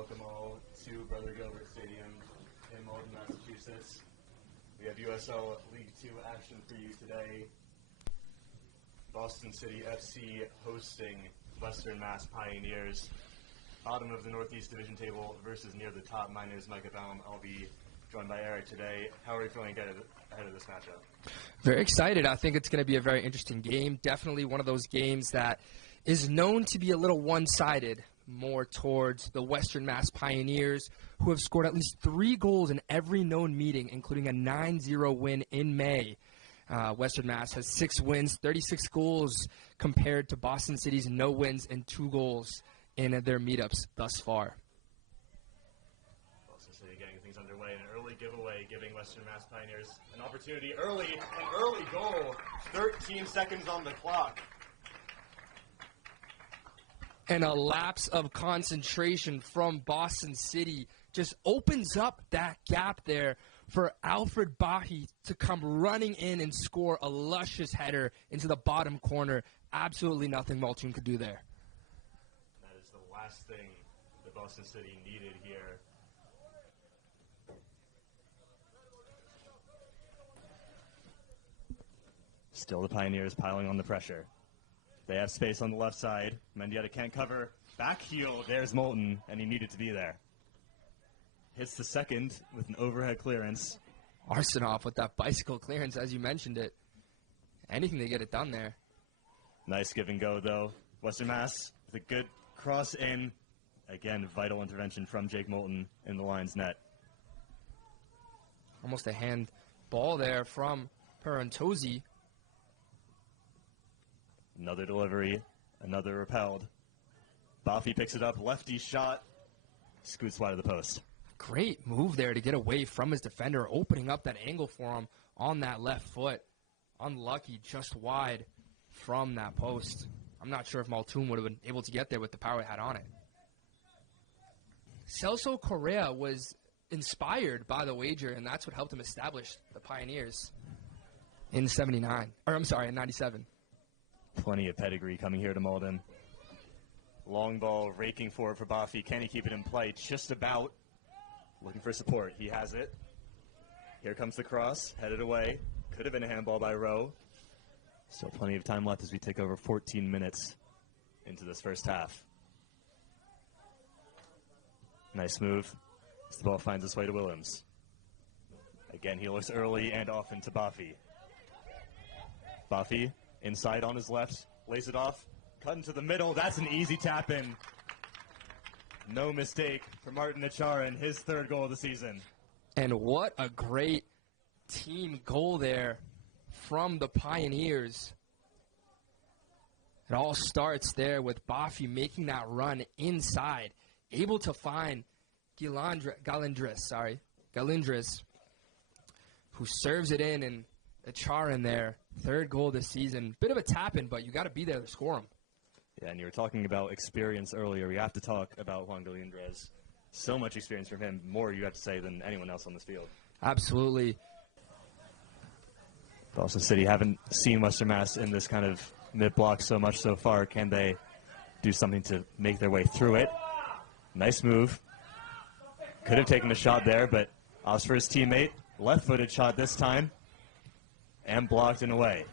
welcome all to Brother Gilbert Stadium in Malden, Massachusetts. We have USL League 2 action for you today. Boston City FC hosting Western Mass Pioneers. Bottom of the Northeast Division table versus near the top. My name is Micah Baum. I'll be joined by Eric today. How are you feeling ahead of this matchup? Very excited. I think it's going to be a very interesting game. Definitely one of those games that is known to be a little one-sided, more towards the Western Mass Pioneers, who have scored at least 3 goals in every known meeting, including a 9-0 win in May. Western Mass has 6 wins, 36 goals, compared to Boston City's no wins and 2 goals in their meetups thus far. Boston City getting things underway. An early giveaway, giving Western Mass Pioneers an opportunity early. An early goal. 13 seconds on the clock. And a lapse of concentration from Boston City just opens up that gap there for Alfred Bahi to come running in and score a luscious header into the bottom corner. Absolutely nothing Malton could do there. That is the last thing that Boston City needed here. Still the Pioneers piling on the pressure. They have space on the left side. Mendieta can't cover. Back heel. There's Moulton, and he needed to be there. Hits the second with an overhead clearance. Arsenov with that bicycle clearance, as you mentioned it. Anything to get it done there. Nice give and go, though. Western Mass with a good cross in. Again, vital intervention from Jake Moulton in the Lions' net. Almost a hand ball there from Perantosi. Another delivery, another repelled. Bafi picks it up, lefty shot, scoots wide of the post. Great move there to get away from his defender, opening up that angle for him on that left foot. Unlucky, just wide from that post. I'm not sure if Maltoum would have been able to get there with the power it had on it. Celso Correa was inspired by the wager, and that's what helped him establish the Pioneers in 97. Plenty of pedigree coming here to Malden. Long ball raking forward for Bafi. Can he keep it in play? Just about. Looking for support. He has it. Here comes the cross. Headed away. Could have been a handball by Rowe. Still plenty of time left as we take over 14 minutes into this first half. Nice move as the ball finds its way to Williams. Again, he looks early and often to Bafi. Bafi inside on his left, lays it off, cut into the middle. That's an easy tap in. No mistake for Martin Acharin, his 3rd goal of the season. And what a great team goal there from the Pioneers. It all starts there with Bafi making that run inside, able to find Galindres, who serves it in, and Acharin there, 3rd goal this season. Bit of a tap-in, but you got to be there to score him. Yeah, and you were talking about experience earlier. We have to talk about Juan Galindres. So much experience from him, more you have to say than anyone else on this field. Absolutely. Boston City haven't seen Western Mass in this kind of mid-block so much so far. Can they do something to make their way through it? Nice move. Could have taken a shot there, but opts for his teammate. Left-footed shot this time. And blocked and away.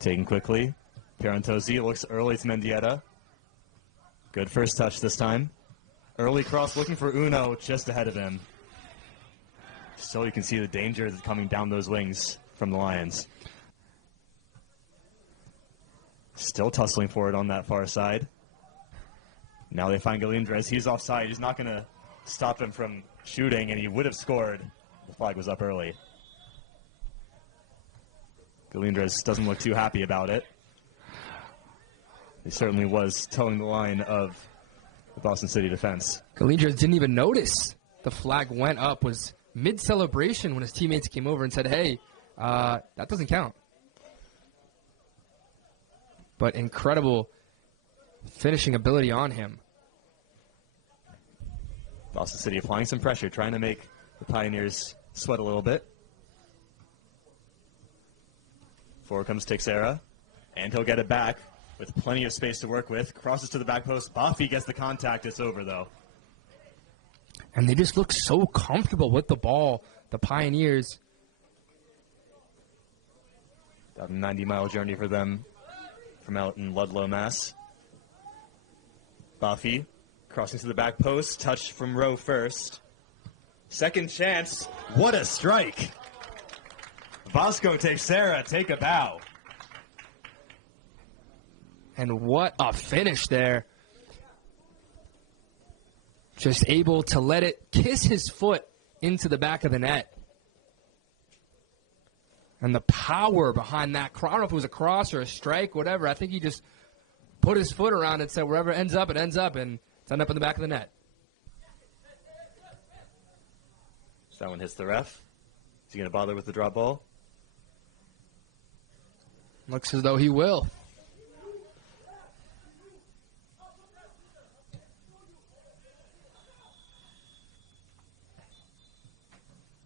Taken quickly. Perantosi looks early to Mendieta. Good first touch this time. Early cross looking for Uno just ahead of him. So you can see the danger that's coming down those wings from the Lions. Still tussling for it on that far side. Now they find Galindres. He's offside. He's not going to stop him from shooting, and he would have scored. The flag was up early. Galindres doesn't look too happy about it. He certainly was towing the line of the Boston City defense. Galindres didn't even notice the flag went up, was mid-celebration when his teammates came over and said, hey, that doesn't count. But incredible finishing ability on him. Boston City applying some pressure, trying to make the Pioneers sweat a little bit. Forward comes Teixeira, and he'll get it back. with plenty of space to work with. Crosses to the back post. Buffy gets the contact. It's over, though. And they just look so comfortable with the ball, the Pioneers. About a 90-mile journey for them from out in Ludlow, Mass. Buffy crossing to the back post. Touch from Rowe first. Second chance. What a strike. Bosco Teixeira take a bow. And what a finish there. Just able to let it kiss his foot into the back of the net. And the power behind that. I don't know if it was a cross or a strike, whatever. I think he just put his foot around it and said, wherever it ends up, and it's ended up in the back of the net. So that one hits the ref. Is he going to bother with the drop ball? Looks as though he will.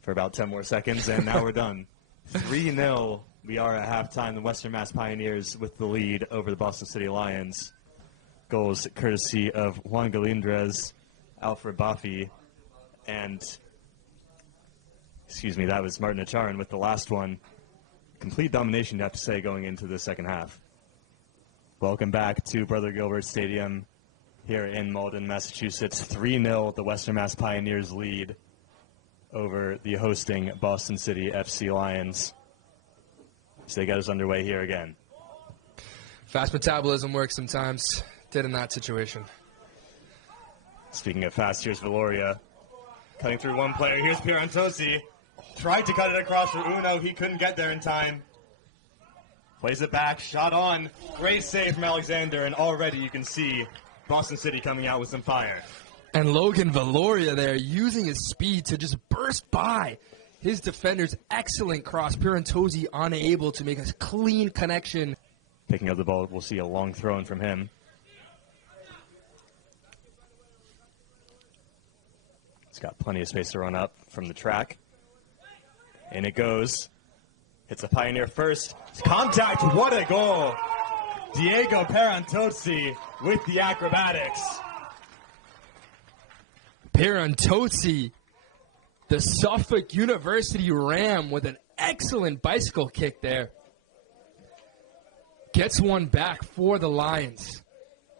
For about 10 more seconds, and now we're done. 3-0. We are at halftime. The Western Mass Pioneers with the lead over the Boston City Lions. Goals courtesy of Juan Galindrez, Alfred Buffy, and, that was Martin Acharan with the last one. Complete domination, you have to say, going into the second half. Welcome back to Brother Gilbert Stadium here in Malden, Massachusetts. 3-0, the Western Mass Pioneers lead over the hosting Boston City FC Lions. So they got us underway here again. Fast metabolism works sometimes. Did in that situation. Speaking of fast, here's Valoria. Cutting through one player. Here's Pierantosi. Tried to cut it across for Uno. He couldn't get there in time. Plays it back. Shot on. Great save from Alexander. And already you can see Boston City coming out with some fire. And Logan Valoria there using his speed to just burst by his defender's excellent cross. Pierantosi unable to make a clean connection. Picking up the ball, we'll see a long throw in from him. He's got plenty of space to run up from the track. And it goes. Hits a Pioneer first. Contact, what a goal! Diego Pierantosi with the acrobatics. Pierantosi, the Suffolk University Ram, with an excellent bicycle kick there. Gets one back for the Lions.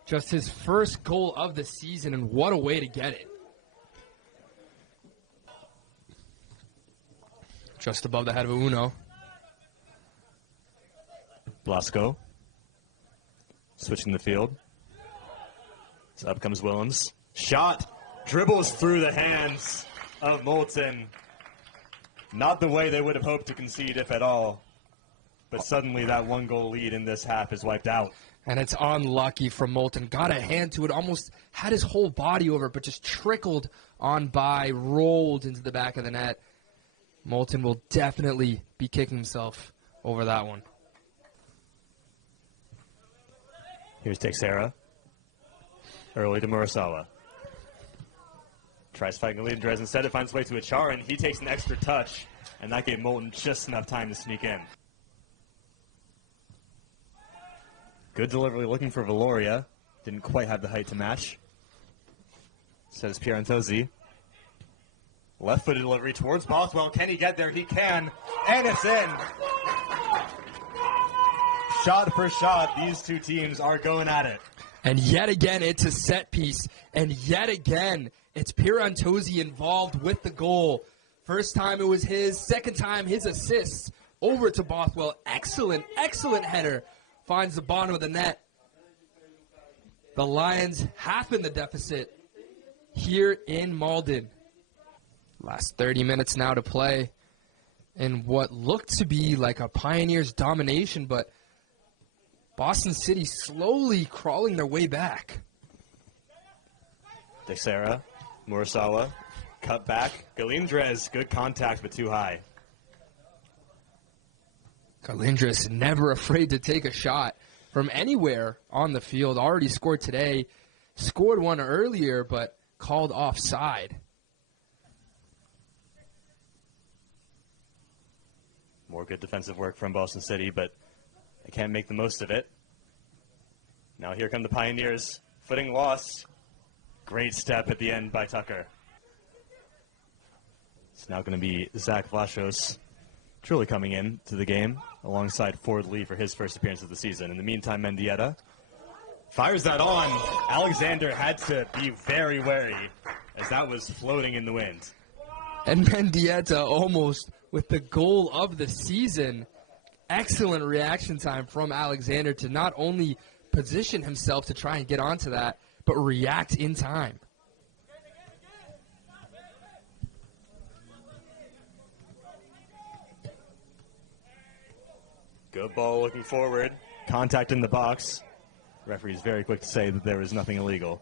Just his first goal of the season, and what a way to get it. Just above the head of Uno. Blasco. Switching the field. So up comes Willems. Shot. Dribbles through the hands of Moulton. Not the way they would have hoped to concede, if at all. But suddenly that one-goal lead in this half is wiped out. And it's unlucky from Moulton. Got a hand to it, almost had his whole body over it, but just trickled on by, rolled into the back of the net. Moulton will definitely be kicking himself over that one. Here's Teixeira. Early to Murasawa. Tries fighting Galindrez. Instead, it finds its way to Acharan. He takes an extra touch, and that gave Moulton just enough time to sneak in. Good delivery looking for Valoria. Didn't quite have the height to match. Says Pierantosi. Left-footed delivery towards Bothwell. Can he get there? He can. And it's in. Shot for shot, these two teams are going at it. And yet again, it's a set piece. And yet again, it's Pierantosi involved with the goal. First time it was his. Second time, his assist over to Bothwell. Excellent, excellent header. Finds the bottom of the net. The Lions half in the deficit here in Malden. Last 30 minutes now to play in what looked to be like a Pioneers domination, but Boston City slowly crawling their way back. Teixeira, Murasawa, cut back. Galindrez, good contact, but too high. Galindrez never afraid to take a shot from anywhere on the field. Already scored today. Scored one earlier, but called offside. More good defensive work from Boston City, but they can't make the most of it. Now here come the Pioneers. Footing lost. Great step at the end by Tucker. It's now going to be Zach Vlachos truly coming in to the game alongside Ford Lee for his first appearance of the season. In the meantime, Mendieta fires that on. Alexander had to be very wary as that was floating in the wind. And Mendieta almost with the goal of the season. Excellent reaction time from Alexander to not only position himself to try and get onto that, but react in time. Good ball looking forward. Contact in the box. Referee's very quick to say that there was nothing illegal.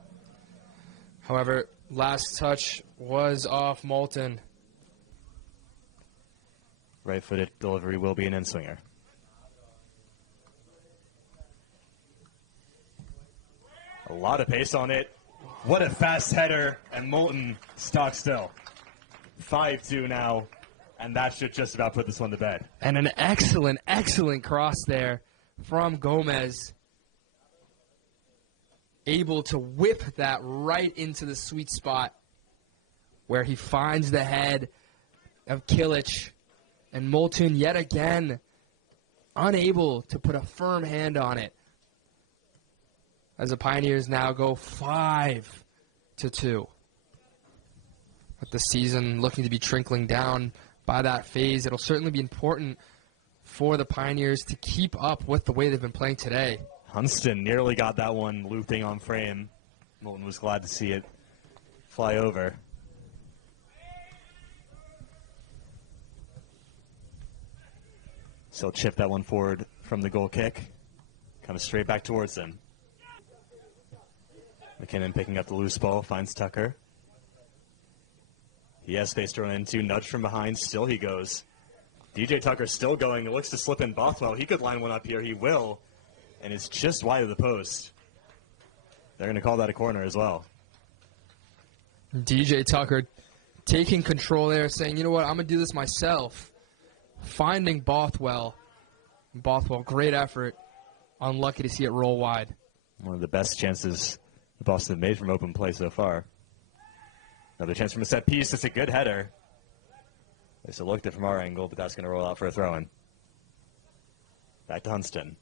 However, last touch was off Moulton. Right-footed delivery will be an in-swinger. A lot of pace on it. What a fast header, and Moulton stock still. 5-2 now, and that should just about put this one to bed. And an excellent, excellent cross there from Gomez. Able to whip that right into the sweet spot where he finds the head of Kilic. And Moulton, yet again, unable to put a firm hand on it. As the Pioneers now go 5-2. With the season looking to be trickling down by that phase, it'll certainly be important for the Pioneers to keep up with the way they've been playing today. Hunston nearly got that one looping on frame. Moulton was glad to see it fly over. So chip that one forward from the goal kick. Comes straight back towards him. McKinnon picking up the loose ball, finds Tucker. He has space to run into, nudge from behind, still he goes. DJ Tucker still going, looks to slip in Bothwell. He could line one up here, he will. And it's just wide of the post. They're going to call that a corner as well. DJ Tucker taking control there, saying, you know what, I'm going to do this myself. Finding Bothwell. Bothwell, great effort. Unlucky to see it roll wide. One of the best chances the Boston have made from open play so far. Another chance from a set piece. It's a good header. At least it looked it from our angle, but that's going to roll out for a throw-in. Back to Hunston.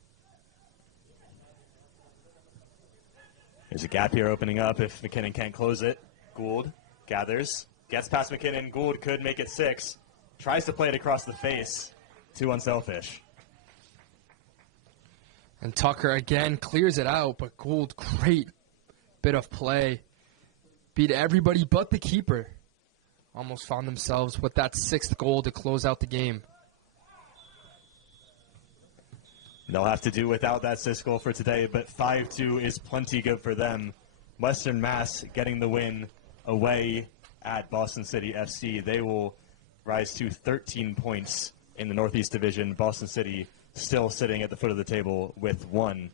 There's a gap here opening up if McKinnon can't close it. Gould gathers, gets past McKinnon. Gould could make it 6. Tries to play it across the face. Too unselfish. And Tucker again clears it out, but Gould, great bit of play. Beat everybody but the keeper. Almost found themselves with that 6th goal to close out the game. They'll have to do without that 6th goal for today, but 5-2 is plenty good for them. Western Mass getting the win away at Boston City FC. They will rise to 13 points in the Northeast Division. Boston City still sitting at the foot of the table with 1